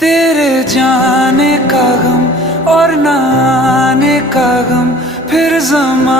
तेरे जाने का गम और ना आने का गम, फिर